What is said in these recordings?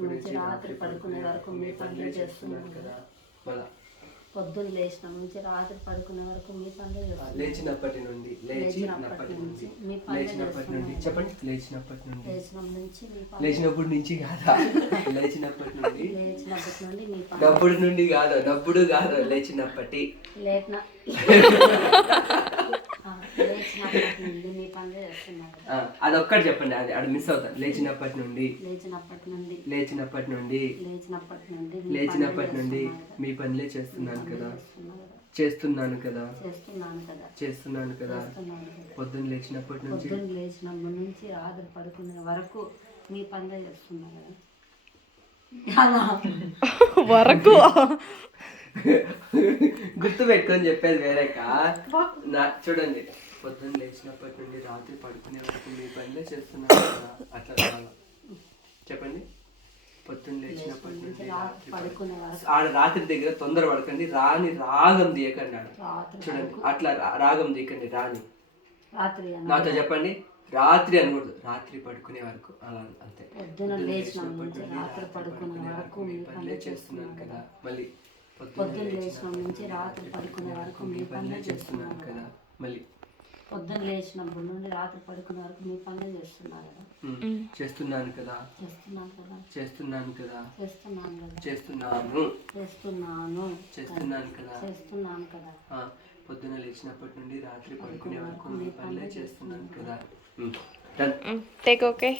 రాత్రి పడుకునే వరకు మీ పనులు చేస్తున్నాను కదా. పొద్దున్న లేచిన నుంచి రాత్రి పడుకునే వరకు మీ పనులు చేస్తున్నాను. లేచినప్పటి నుండి చెప్పండి. లేచినప్పటి నుంచి కాదా? లేచినప్పటి నుండి మీ డబ్బుడు నుండి కాదు, డబ్బుడు కాదు, లేచినప్పటి మీ పనులు చేస్తున్నాను. అదొక్కటి చెప్పండి, అది మిస్ అవుతాను. లేచినప్పటి నుండి మీ పనులే చేస్తున్నాను కదా. చేస్తున్నాను కదా. పొద్దున్న లేచినప్పటి నుంచి రాత్రి పడుకునే వరకు మీ పనులే చేస్తున్నాను వరకు. గుర్తు పెట్టుకొని చెప్పేది వేరేకా. చూడండి, పొద్దున్న లేచినప్పటి నుండి రాత్రి పడుకునే వరకు మీ పనులే చేస్తున్నాను కదా. అట్లా చెప్పండి. పొద్దున్న లేచినప్పటి నుండి ఆడ రాత్రి దగ్గర తొందర పడకండి, రాని రాగం తీయకండి. చూడండి, అట్లా రాగం తీయకండి. రాని నాతో చెప్పండి. రాత్రి అనకూడదు, రాత్రి పడుకునే వరకు అలా అంతే. పొద్దున్న లేచినప్పటి నుండి రాత్రి పడుకునే వరకు మీ పనులే చేస్తున్నాను కదా. మళ్ళీ పొద్దున్న లేచినప్పటి నుంచి రాత్రి పడుకునే వరకు మీ పనులే చేస్తున్నాను కదా. మళ్ళీ పొద్దున్న లేచినప్పటి నుండి రాత్రి పడుకునే వరకు మీ పనులే చేస్తున్నారు కదా. చేస్తున్నాను కదా. పొద్దున్న లేచినప్పటి నుండి రాత్రి పడుకునే వరకు మీ పనులే చేస్తున్నాను కదా. Take okay.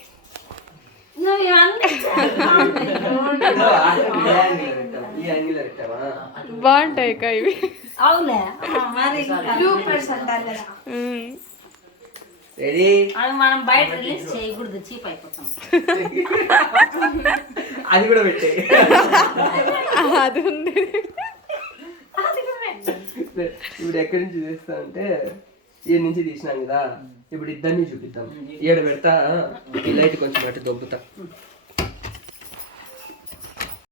బాగుంటాయి ఇవి. మనం బయట రిలీజ్ చేయకూడదు, చీప్ అయిపోతాం. అది కూడా పెట్టే. అది ఉంది. ఇప్పుడు ఎక్కడి నుంచి తీస్తా అంటే ఈ నుంచి తీసినాం కదా. ఇప్పుడు ఇద్దరిని చూపిద్దాం. ఈడ పెడతా, ఈ లైట్ కొంచెం అటు దొబ్బుతా.